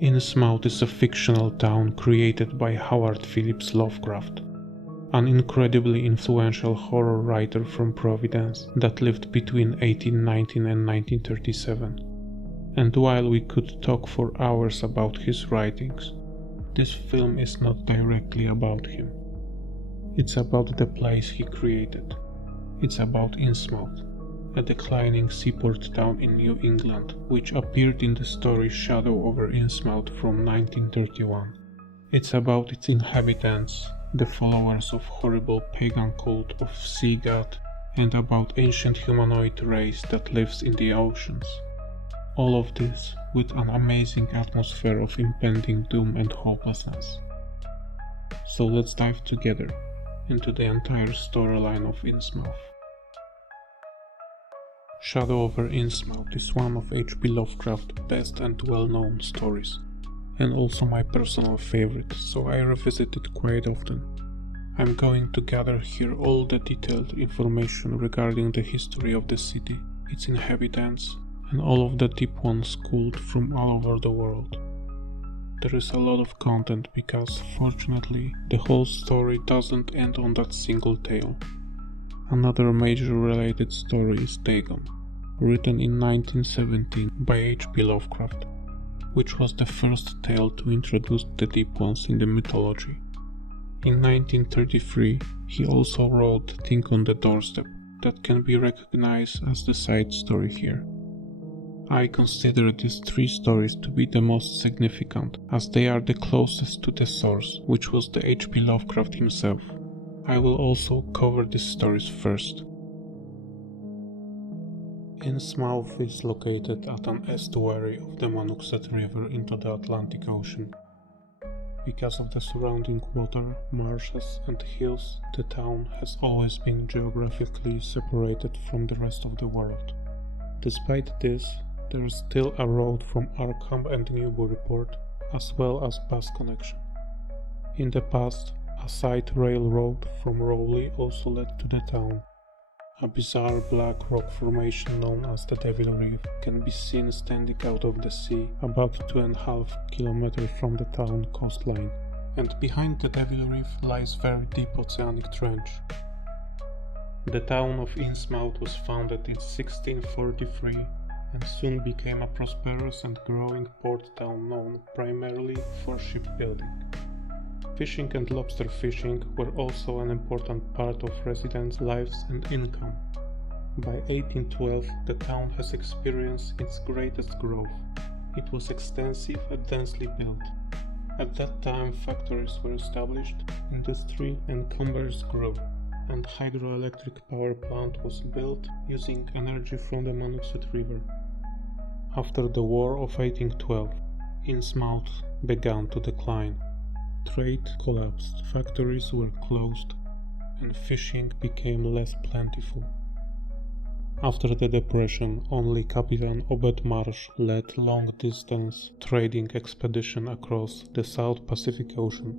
Innsmouth is a fictional town created by Howard Phillips Lovecraft, an incredibly influential horror writer from Providence that lived between 1819 and 1937. And while we could talk for hours about his writings, this film is not directly about him. It's about the place he created. It's about Innsmouth, a declining seaport town in New England, which appeared in the story Shadow over Innsmouth from 1931. It's about its inhabitants, the followers of horrible pagan cult of sea god, and about ancient humanoid race that lives in the oceans. All of this with an amazing atmosphere of impending doom and hopelessness. So let's dive together into the entire storyline of Innsmouth. Shadow over Innsmouth is one of H.P. Lovecraft's best and well-known stories, and also my personal favorite, so I revisit it quite often. I'm going to gather here all the detailed information regarding the history of the city, its inhabitants, and all of the deep ones culled from all over the world. There is a lot of content because, fortunately, the whole story doesn't end on that single tale. Another major related story is Dagon, written in 1917 by H.P. Lovecraft, which was the first tale to introduce the deep ones in the mythology. In 1933, he also wrote Thing on the Doorstep, that can be recognized as the side story here. I consider these three stories to be the most significant, as they are the closest to the source, which was the H.P. Lovecraft himself. I will also cover these stories first. Innsmouth is located at an estuary of the Innsmouth River into the Atlantic Ocean. Because of the surrounding water, marshes and hills, the town has always been geographically separated from the rest of the world. Despite this, there is still a road from Arkham and Newburyport, as well as bus connection. In the past, a side railroad from Rowley also led to the town. A bizarre black rock formation known as the Devil Reef can be seen standing out of the sea about 2.5 kilometers from the town coastline, and behind the Devil Reef lies very deep oceanic trench. The town of Innsmouth was founded in 1643 and soon became a prosperous and growing port town known primarily for shipbuilding. Fishing and lobster fishing were also an important part of residents' lives and income. By 1812, the town has experienced its greatest growth. It was extensive and densely built. At that time, factories were established, industry and commerce grew, and hydroelectric power plant was built using energy from the Innsmouth River. After the War of 1812, Innsmouth began to decline. Trade collapsed, factories were closed, and fishing became less plentiful. After the Depression, only Captain Obed Marsh led long-distance trading expedition across the South Pacific Ocean.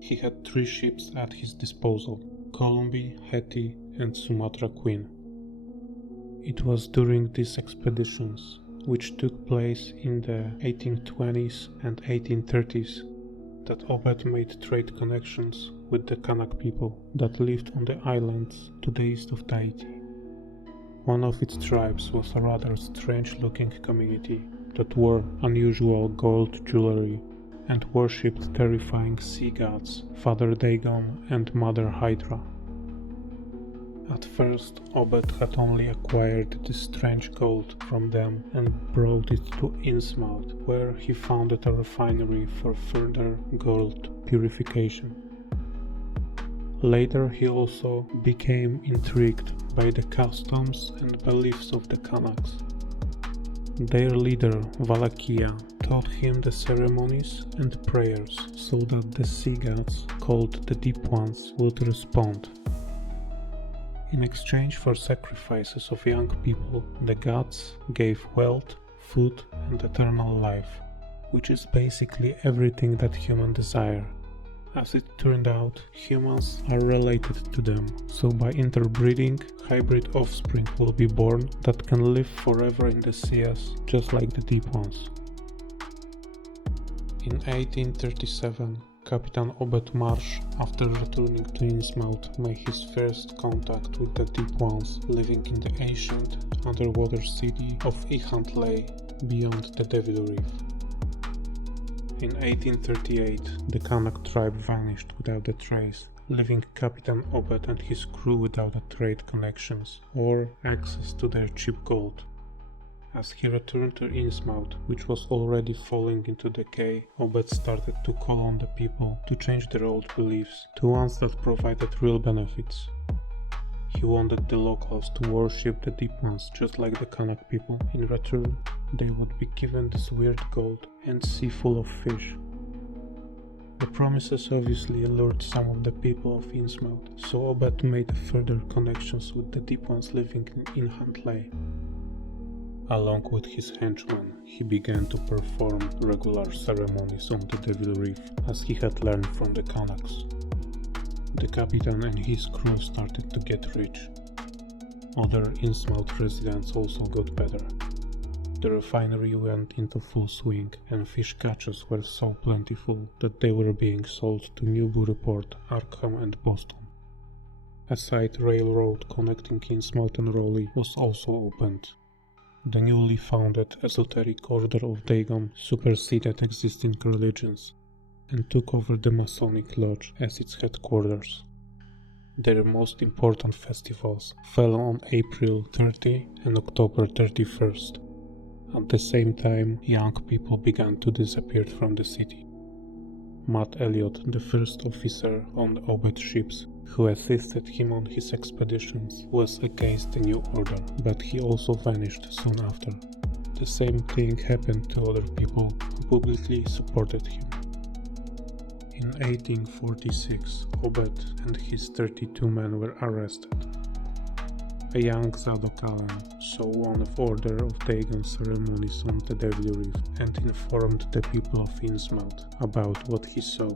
He had 3 ships at his disposal: Columbia, Hetty, and Sumatra Queen. It was during these expeditions, which took place in the 1820s and 1830s, that Obed made trade connections with the Kanak people that lived on the islands to the east of Tahiti. One of its tribes was a rather strange-looking community that wore unusual gold jewelry and worshipped terrifying sea gods, Father Dagon and Mother Hydra. At first, Obed had only acquired this strange gold from them and brought it to Innsmouth, where he founded a refinery for further gold purification. Later, he also became intrigued by the customs and beliefs of the Kanaks. Their leader, Valakia, taught him the ceremonies and prayers so that the sea gods, called the Deep Ones, would respond. In exchange for sacrifices of young people, the gods gave wealth, food, and eternal life, which is basically everything that humans desire. As it turned out, humans are related to them, so by interbreeding, hybrid offspring will be born that can live forever in the seas, just like the Deep Ones. In 1837, Captain Obed Marsh, after returning to Innsmouth, made his first contact with the Deep Ones living in the ancient underwater city of Huntly beyond the Devil Reef. In 1838, the Kanak tribe vanished without a trace, leaving Captain Obed and his crew without a trade connections or access to their cheap gold. As he returned to Innsmouth, which was already falling into decay, Obed started to call on the people to change their old beliefs to ones that provided real benefits. He wanted the locals to worship the Deep Ones just like the Kanak people. In return, they would be given this weird gold and sea full of fish. The promises obviously allured some of the people of Innsmouth, so Obed made further connections with the Deep Ones living in Huntly. Along with his henchmen, he began to perform regular ceremonies on the Devil Reef, as he had learned from the Kanaks. The captain and his crew started to get rich. Other Innsmouth residents also got better. The refinery went into full swing, and fish catches were so plentiful that they were being sold to Newburyport, Arkham and Boston. A side railroad connecting Innsmouth and Raleigh was also opened. The newly founded esoteric order of Dagon superseded existing religions and took over the Masonic Lodge as its headquarters. Their most important festivals fell on April 30 and October 31st. At the same time, young people began to disappear from the city. Matt Elliot, the first officer on Obed's ships, who assisted him on his expeditions, was against the new order, but he also vanished soon after. The same thing happened to other people who publicly supported him. In 1846, Obed and his 32 men were arrested. A young Zadok Allen saw one of Order of Dagon ceremonies on the Devil Reef and informed the people of Innsmouth about what he saw.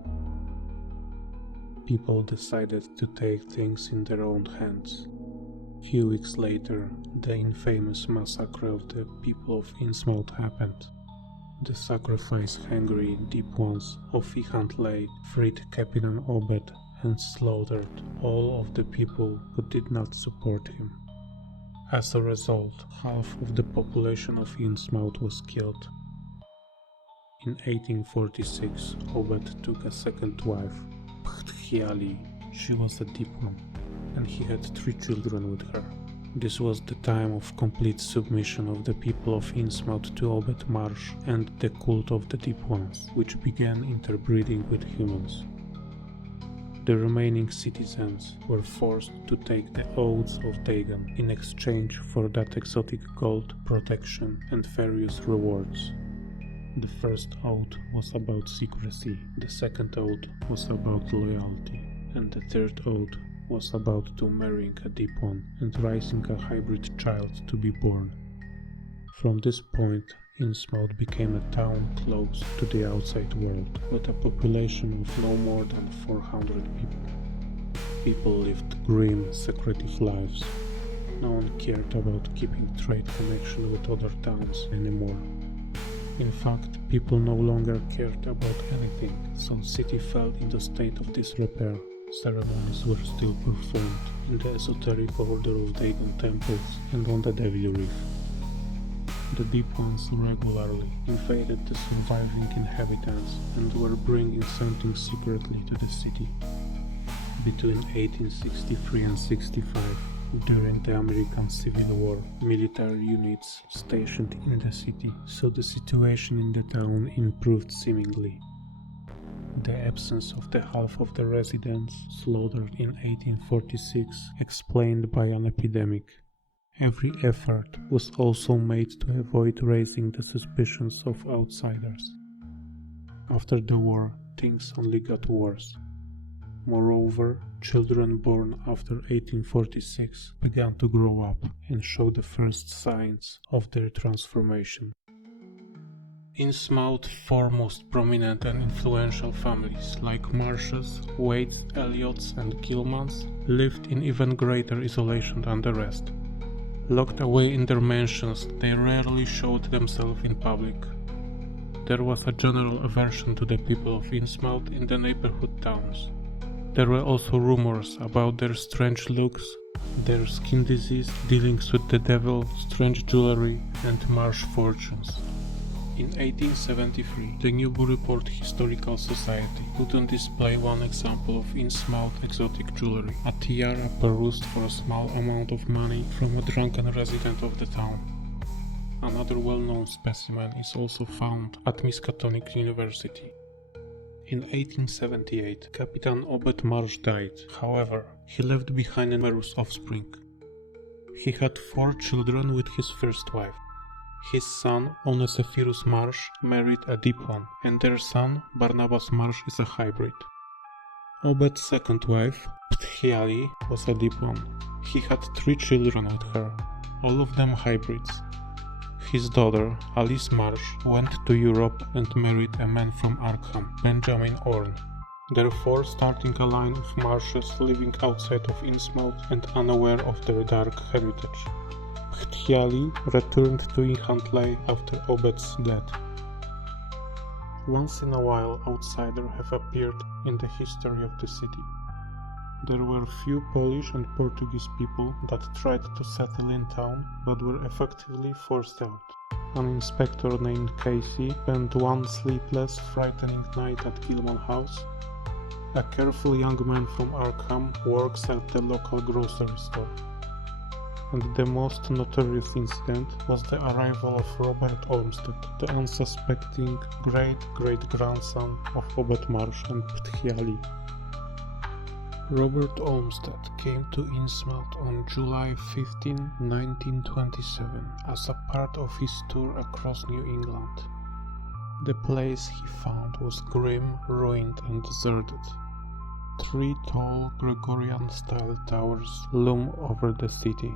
People decided to take things in their own hands. Few weeks later, the infamous massacre of the people of Innsmouth happened. The sacrifice-hungry Deep Ones of Huntly freed Captain Obed and slaughtered all of the people who did not support him. As a result, half of the population of Innsmouth was killed. In 1846, Obed took a second wife, Phthiali. She was a Deep One, and he had 3 children with her. This was the time of complete submission of the people of Innsmouth to Obed Marsh and the cult of the Deep Ones, which began interbreeding with humans. The remaining citizens were forced to take the oaths of Dagon in exchange for that exotic gold, protection, and various rewards. The first oath was about secrecy, the second oath was about loyalty, and the third oath was about to marrying a Deep One and raising a hybrid child to be born. From this point, Innsmouth became a town close to the outside world, with a population of no more than 400 people. People lived grim, secretive lives. No one cared about keeping trade connection with other towns anymore. In fact, people no longer cared about anything, so the city fell into a state of disrepair. Ceremonies were still performed in the esoteric order of Dagon temples and on the Devil Reef. The Deep Ones regularly invaded the surviving inhabitants and were bringing something secretly to the city. Between 1863 and 65, during the American Civil War, military units stationed in the city, so the situation in the town improved seemingly. The absence of the half of the residents slaughtered in 1846 explained by an epidemic. Every effort was also made to avoid raising the suspicions of outsiders. After the war, things only got worse. Moreover, children born after 1846 began to grow up and show the first signs of their transformation. Innsmouth's 4 most prominent and influential families, like Marshes, Waits, Elliots, and Gilmans, lived in even greater isolation than the rest. Locked away in their mansions, they rarely showed themselves in public. there was a general aversion to the people of Innsmouth in the neighborhood towns. There were also rumors about their strange looks, their skin disease, dealings with the devil, strange jewelry, and marsh fortunes. In 1873, the Newburyport Historical Society put on display one example of Innsmouth exotic jewelry, a tiara perused for a small amount of money from a drunken resident of the town. Another well-known specimen is also found at Miskatonic University. In 1878, Captain Obed Marsh died. However, he left behind numerous offspring. He had 4 children with his first wife. His son, Onesiphorus Marsh, married a deep one, and their son, Barnabas Marsh, is a hybrid. Obed's second wife, Pthiali, was a deep one. He had 3 children with her, all of them hybrids. His daughter, Alice Marsh, went to Europe and married a man from Arkham, Benjamin Orne, therefore starting a line of Marshes living outside of Innsmouth and unaware of their dark heritage. Pthiali returned to Inhantley after Obed's death. Once in a while, outsiders have appeared in the history of the city. There were few Polish and Portuguese people that tried to settle in town, but were effectively forced out. An inspector named Casey spent one sleepless, frightening night at Gilman House. A careful young man from Arkham works at the local grocery store. And the most notorious incident was the arrival of Robert Olmstead, the unsuspecting great-great-grandson of Obed Marsh and Pthiali. Robert Olmstead came to Innsmouth on July 15, 1927, as a part of his tour across New England. The place he found was grim, ruined and deserted. 3 tall Gregorian-style towers loom over the city.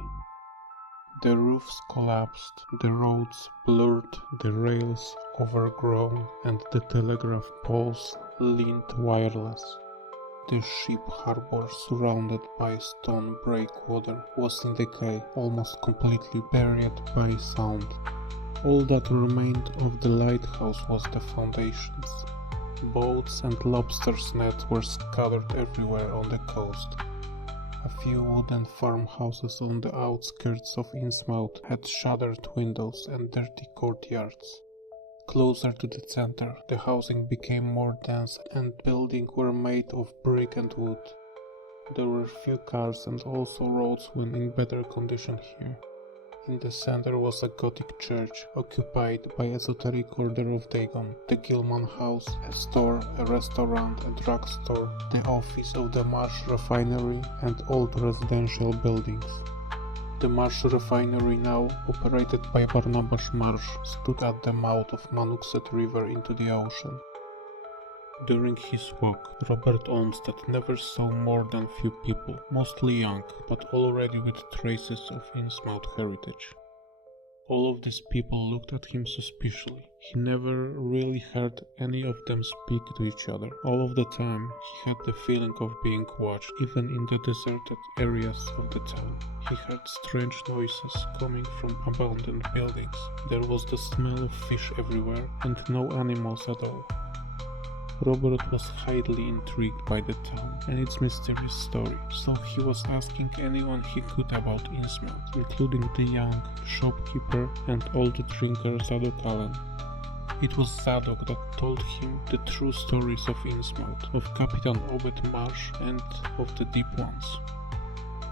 The roofs collapsed, the roads blurred, the rails overgrown, and the telegraph poles leaned wireless. The ship harbor, surrounded by stone breakwater, was in decay, almost completely buried by sound. All that remained of the lighthouse was the foundations. Boats and lobsters' nets were scattered everywhere on the coast. A few wooden farmhouses on the outskirts of Innsmouth had shuttered windows and dirty courtyards. Closer to the center, the housing became more dense and buildings were made of brick and wood. There were few cars and also roads were in better condition here. In the center was a Gothic church, occupied by esoteric order of Dagon, the Gilman House, a store, a restaurant, a drugstore, the office of the Marsh Refinery, and old residential buildings. The Marsh Refinery, now operated by Barnabas Marsh, stood at the mouth of Manuxet River into the ocean. During his walk, Robert Olmstead never saw more than few people, mostly young, but already with traces of Innsmouth heritage. All of these people looked at him suspiciously. He never really heard any of them speak to each other. All of the time, he had the feeling of being watched, even in the deserted areas of the town. He heard strange noises coming from abandoned buildings. There was the smell of fish everywhere, and no animals at all. Robert was highly intrigued by the town and its mysterious story, so he was asking anyone he could about Innsmouth, including the young shopkeeper and old drinker Zadok Allen. It was Zadok that told him the true stories of Innsmouth, of Captain Obed Marsh and of the Deep Ones.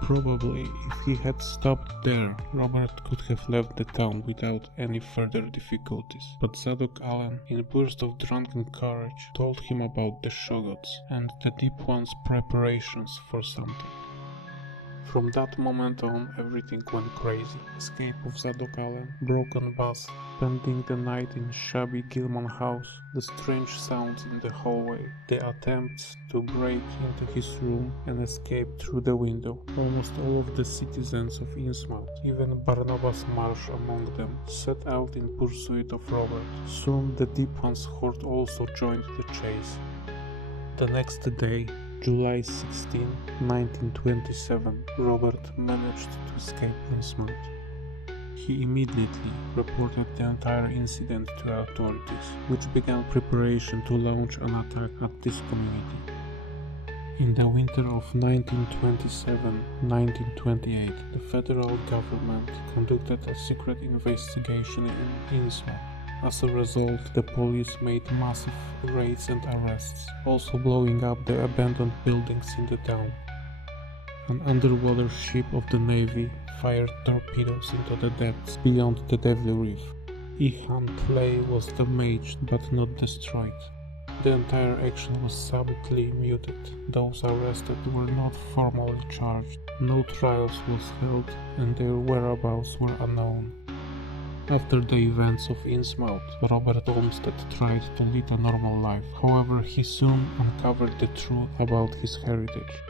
Probably, if he had stopped there, Robert could have left the town without any further difficulties. But Zadok Allen, in a burst of drunken courage, told him about the Shoggoths and the Deep One's preparations for something. From that moment on, everything went crazy. Escape of Zadok Allen, broken bus, spending the night in shabby Gilman House, the strange sounds in the hallway, the attempts to break into his room and escape through the window. Almost all of the citizens of Innsmouth, even Barnabas Marsh among them, set out in pursuit of Robert. Soon the Deep One's horde also joined the chase. The next day, July 16, 1927, Robert managed to escape Innsmouth. He immediately reported the entire incident to authorities, which began preparation to launch an attack at this community. In the winter of 1927-1928, the federal government conducted a secret investigation in Innsmouth. As a result, the police made massive raids and arrests, also blowing up the abandoned buildings in the town. An underwater ship of the Navy fired torpedoes into the depths beyond the Devil Reef. Clay was damaged but not destroyed. The entire action was subtly muted. Those arrested were not formally charged, no trials was held, and their whereabouts were unknown. After the events of Innsmouth, Robert Olmstead tried to lead a normal life. However, he soon uncovered the truth about his heritage.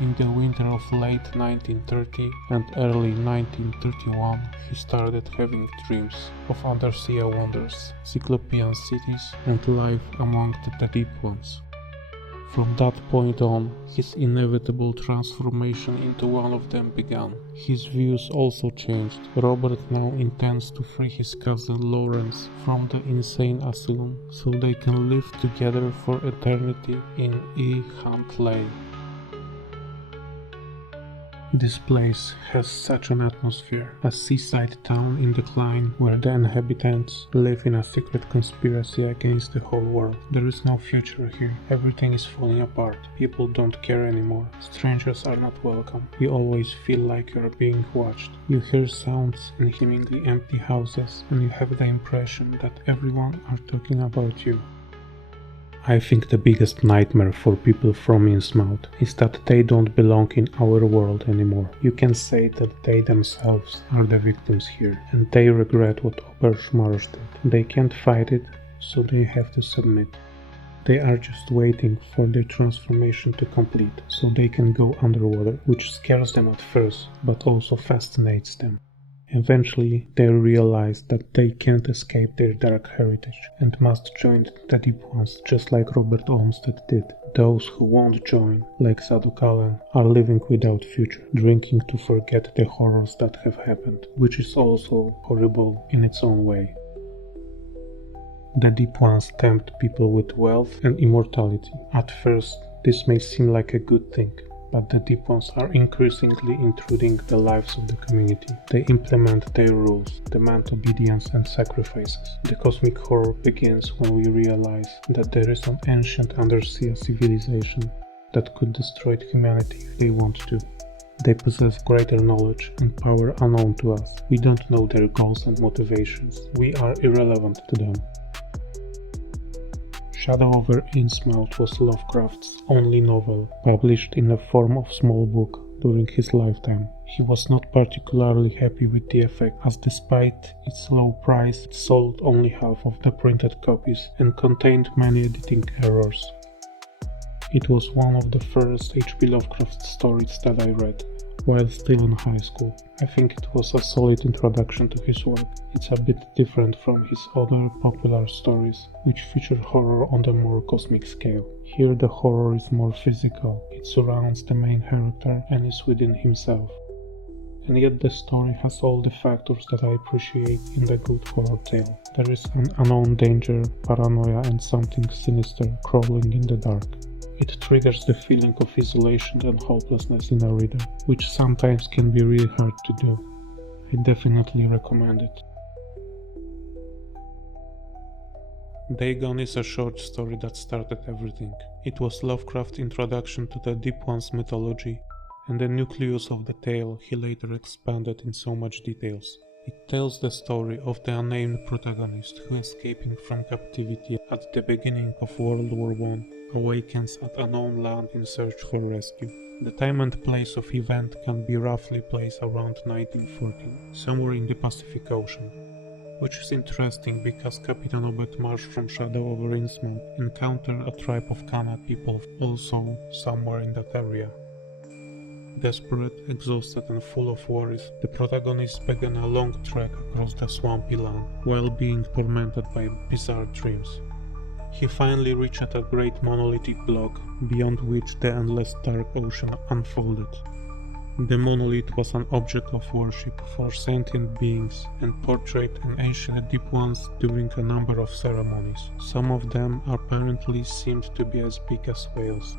In the winter of late 1930 and early 1931, he started having dreams of undersea wonders, Cyclopean cities, and life among the deep ones. From that point on, his inevitable transformation into one of them began. His views also changed. Robert now intends to free his cousin Lawrence from the insane asylum, so they can live together for eternity in Clay. This place has such an atmosphere, a seaside town in decline where the inhabitants live in a secret conspiracy against the whole world. There is no future here, everything is falling apart, people don't care anymore, strangers are not welcome, you always feel like you're being watched. You hear sounds in seemingly empty houses and you have the impression that everyone are talking about you. I think the biggest nightmare for people from Innsmouth is that they don't belong in our world anymore. You can say that they themselves are the victims here, and they regret what Marsh did. They can't fight it, so they have to submit. They are just waiting for their transformation to complete, so they can go underwater, which scares them at first, but also fascinates them. Eventually, they realize that they can't escape their dark heritage and must join the deep ones, just like Robert Olmstead did. Those who won't join, like Zadok Allen, are living without future, drinking to forget the horrors that have happened, which is also horrible in its own way. The deep ones tempt people with wealth and immortality. At first, this may seem like a good thing, but the deep ones are increasingly intruding the lives of the community. They implement their rules, demand obedience and sacrifices. The cosmic horror begins when we realize that there is an ancient undersea civilization that could destroy humanity if they want to. They possess greater knowledge and power unknown to us. We don't know their goals and motivations. We are irrelevant to them. Shadow over Innsmouth was Lovecraft's only novel, published in the form of small book during his lifetime. He was not particularly happy with the effect, as despite its low price, it sold only half of the printed copies and contained many editing errors. It was one of the first H.P. Lovecraft stories that I read while still in high school. I think it was a solid introduction to his work. It's a bit different from his other popular stories, which feature horror on the more cosmic scale. Here the horror is more physical, it surrounds the main character and is within himself. And yet the story has all the factors that I appreciate in the good horror tale. There is an unknown danger, paranoia and something sinister crawling in the dark. It triggers the feeling of isolation and hopelessness in a reader, which sometimes can be really hard to do. I definitely recommend it. Dagon is a short story that started everything. It was Lovecraft's introduction to the Deep One's mythology, and the nucleus of the tale he later expanded in so much details. It tells the story of the unnamed protagonist who, escaping from captivity at the beginning of World War I, awakens at unknown land in search for rescue. The time and place of event can be roughly placed around 1914, somewhere in the Pacific Ocean, which is interesting because Captain Obed Marsh from Shadow over Innsmouth encountered a tribe of Kana people also somewhere in that area. Desperate, exhausted and full of worries, the protagonist began a long trek across the swampy land while being tormented by bizarre dreams. He finally reached a great monolithic block, beyond which the endless dark ocean unfolded. The monolith was an object of worship for sentient beings and portrayed an ancient deep ones during a number of ceremonies. Some of them apparently seemed to be as big as whales.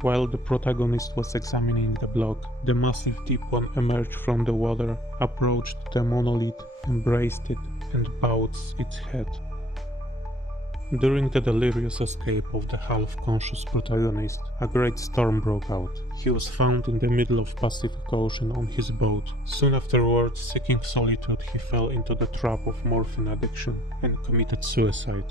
While the protagonist was examining the block, the massive deep one emerged from the water, approached the monolith, embraced it, and bowed its head. During the delirious escape of the half-conscious protagonist, a great storm broke out. He was found in the middle of Pacific Ocean on his boat. Soon afterwards, seeking solitude, he fell into the trap of morphine addiction and committed suicide.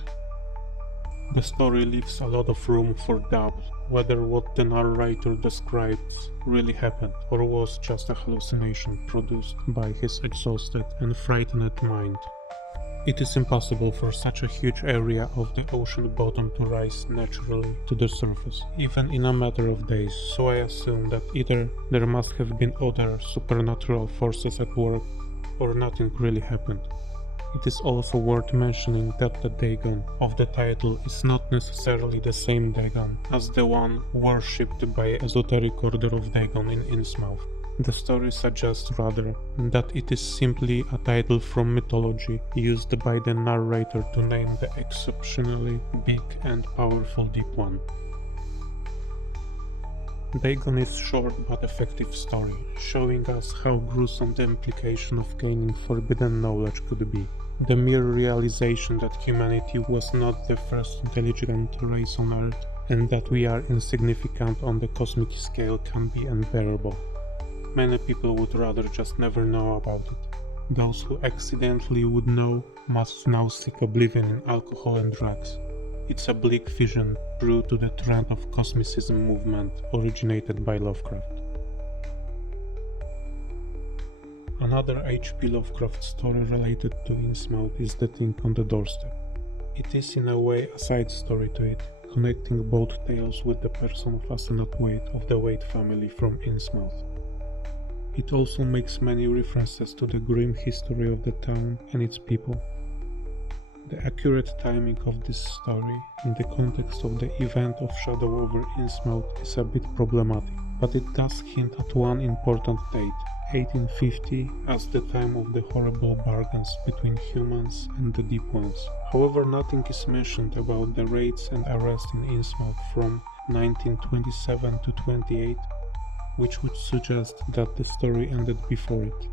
The story leaves a lot of room for doubt whether what the narrator describes really happened or was just a hallucination produced by his exhausted and frightened mind. It is impossible for such a huge area of the ocean bottom to rise naturally to the surface, even in a matter of days, so I assume that either there must have been other supernatural forces at work, or nothing really happened. It is also worth mentioning that the Dagon of the title is not necessarily the same Dagon as the one worshipped by esoteric order of Dagon in Innsmouth. The story suggests rather that it is simply a title from mythology used by the narrator to name the exceptionally big and powerful deep one. Dagon is short but effective story, showing us how gruesome the implication of gaining forbidden knowledge could be. The mere realization that humanity was not the first intelligent race on Earth, and that we are insignificant on the cosmic scale, can be unbearable. Many people would rather just never know about it. Those who accidentally would know must now seek oblivion in alcohol and drugs. It's a bleak vision true to the trend of cosmicism movement originated by Lovecraft. Another H.P. Lovecraft story related to Innsmouth is The Thing on the Doorstep. It is in a way a side story to it, connecting both tales with the person of Asenath Waite of the Waite family from Innsmouth. It also makes many references to the grim history of the town and its people. The accurate timing of this story in the context of the event of Shadow over Innsmouth is a bit problematic, but it does hint at one important date, 1850, as the time of the horrible bargains between humans and the Deep Ones. However, nothing is mentioned about the raids and arrests in Innsmouth from 1927 to 28, which would suggest that the story ended before it.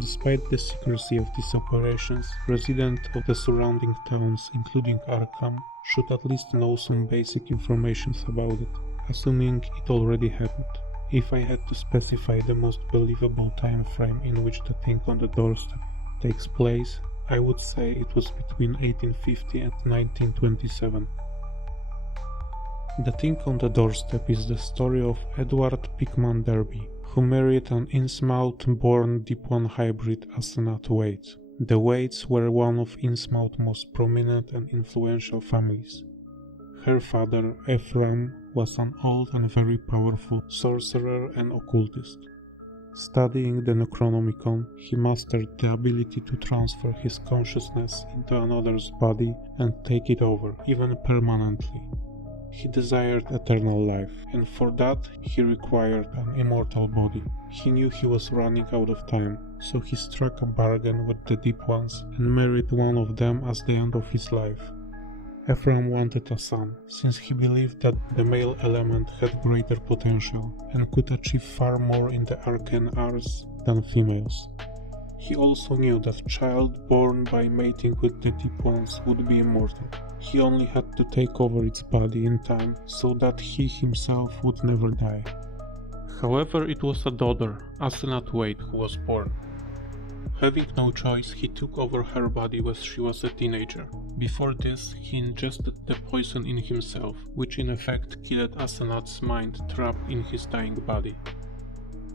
Despite the secrecy of these operations, residents of the surrounding towns, including Arkham, should at least know some basic information about it, assuming it already happened. If I had to specify the most believable time frame in which The Thing on the Doorstep takes place, I would say it was between 1850 and 1927. The Thing on the Doorstep is the story of Edward Pickman Derby, who married an Innsmouth-born Deep One hybrid Asenath Waite. The Waites were one of Innsmouth's most prominent and influential families. Her father, Ephraim, was an old and very powerful sorcerer and occultist. Studying the Necronomicon, he mastered the ability to transfer his consciousness into another's body and take it over, even permanently. He desired eternal life, and for that he required an immortal body. He knew he was running out of time, so he struck a bargain with the Deep Ones and married one of them as the end of his life. Ephraim wanted a son, since he believed that the male element had greater potential and could achieve far more in the arcane arts than females. He also knew that child born by mating with the Deep Ones would be immortal. He only had to take over its body in time so that he himself would never die. However, it was a daughter, Asenath Waite, who was born. Having no choice, he took over her body when she was a teenager. Before this, he ingested the poison in himself, which in effect killed Asenath's mind trapped in his dying body.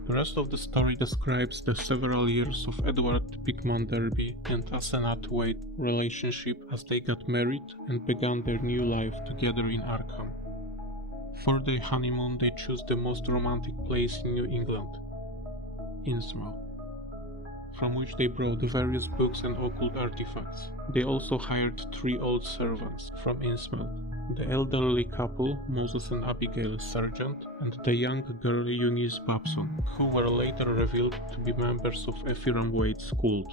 The rest of the story describes the several years of Edward Pickman Derby and Asenath Waite's relationship as they got married and began their new life together in Arkham. For their honeymoon, they chose the most romantic place in New England, Innsmouth. from which they brought various books and occult artifacts. They also hired 3 old servants from Innsmouth: the elderly couple, Moses and Abigail Sargent, and the young girl Eunice Babson, who were later revealed to be members of Ephraim Wade's cult.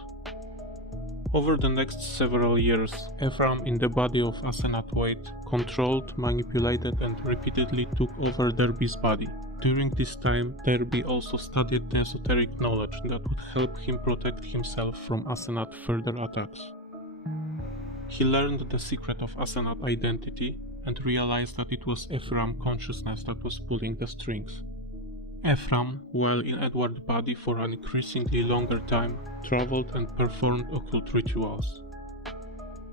Over the next several years, Ephraim, in the body of Asenath Wade, controlled, manipulated, and repeatedly took over Derby's body. During this time, Derby also studied the esoteric knowledge that would help him protect himself from Asenath's further attacks. He learned the secret of Asenath's identity and realized that it was Ephraim's consciousness that was pulling the strings. Ephraim, while in Edward's body for an increasingly longer time, traveled and performed occult rituals.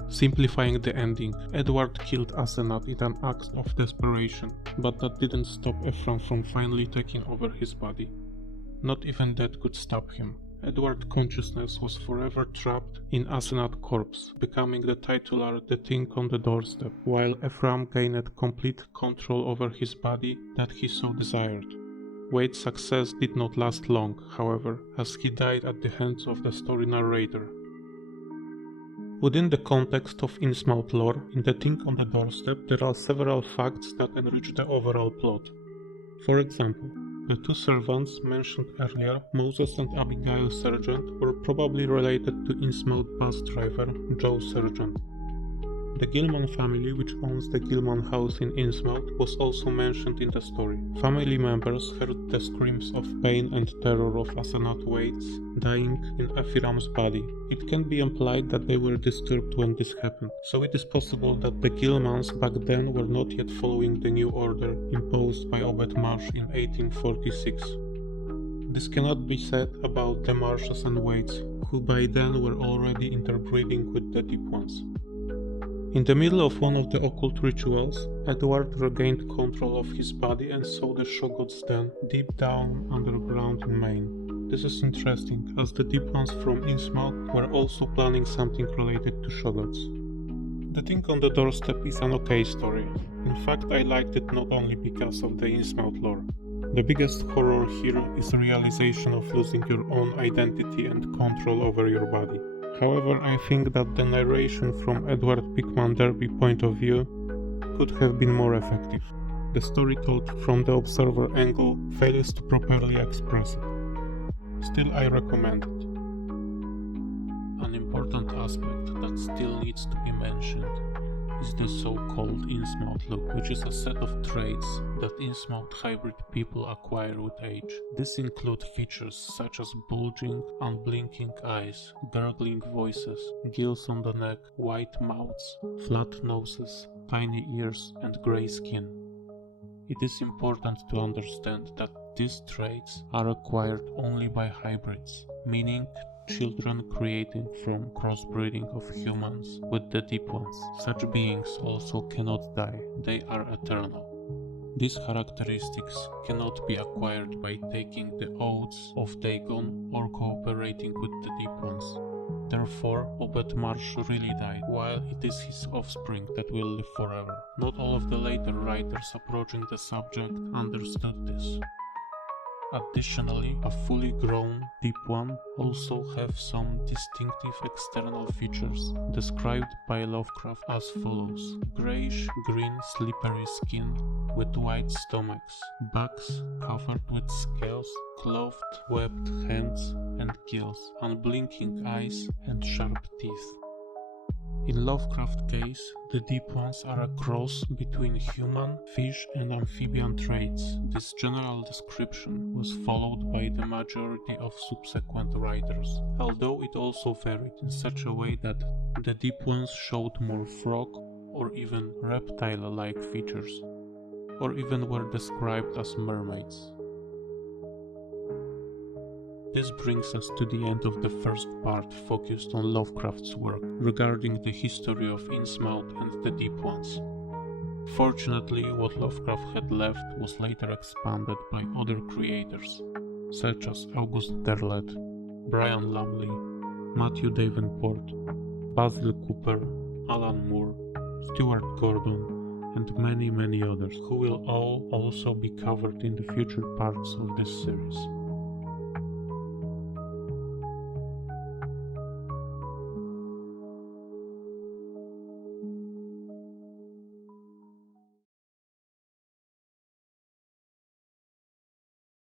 Simplifying the ending, Edward killed Asenath in an act of desperation, but that didn't stop Ephraim from finally taking over his body. Not even that could stop him. Edward's consciousness was forever trapped in Asenath's corpse, becoming the titular The Thing on the Doorstep, while Ephraim gained complete control over his body that he so desired. Wade's success did not last long, however, as he died at the hands of the story narrator. Within the context of Innsmouth lore, in The Thing on the Doorstep there are several facts that enrich the overall plot. For example, the 2 servants mentioned earlier, Moses and Abigail Sargent, were probably related to Innsmouth bus driver Joe Sargent. The Gilman family, which owns the Gilman house in Innsmouth, was also mentioned in the story. Family members heard the screams of pain and terror of Asenath Wade's dying in Ephraim's body. It can be implied that they were disturbed when this happened, so it is possible that the Gilmans back then were not yet following the new order imposed by Obed Marsh in 1846. This cannot be said about the Marshes and Wades, who by then were already interbreeding with the Deep Ones. In the middle of one of the occult rituals, Edward regained control of his body and saw the Shoggoths den deep down underground in Maine. This is interesting, as the Deep Ones from Innsmouth were also planning something related to Shoggoths. The Thing on the Doorstep is an okay story. In fact, I liked it not only because of the Innsmouth lore. The biggest horror here is the realization of losing your own identity and control over your body. However, I think that the narration from Edward Pickman Derby point of view could have been more effective. The story told from the observer angle fails to properly express it. Still, I recommend it. An important aspect that still needs to be mentioned is the so-called Innsmouth look, which is a set of traits that Innsmouth hybrid people acquire with age. This includes features such as bulging, unblinking eyes, gurgling voices, gills on the neck, white mouths, flat noses, tiny ears, and grey skin. It is important to understand that these traits are acquired only by hybrids, meaning children created from crossbreeding of humans with the Deep Ones. Such beings also cannot die, they are eternal. These characteristics cannot be acquired by taking the oaths of Dagon or cooperating with the Deep Ones. Therefore, Obed Marsh really died, while it is his offspring that will live forever. Not all of the later writers approaching the subject understood this. Additionally, a fully grown Deep One also have some distinctive external features, described by Lovecraft as follows: grayish-green slippery skin with white stomachs, backs covered with scales, clothed, webbed hands and gills, unblinking eyes and sharp teeth. In Lovecraft's case, the Deep Ones are a cross between human, fish and amphibian traits. This general description was followed by the majority of subsequent writers, although it also varied in such a way that the Deep Ones showed more frog or even reptile-like features, or even were described as mermaids. This brings us to the end of the first part focused on Lovecraft's work regarding the history of Innsmouth and the Deep Ones. Fortunately, what Lovecraft had left was later expanded by other creators, such as August Derleth, Brian Lumley, Matthew Davenport, Basil Cooper, Alan Moore, Stuart Gordon, and many others, who will all also be covered in the future parts of this series.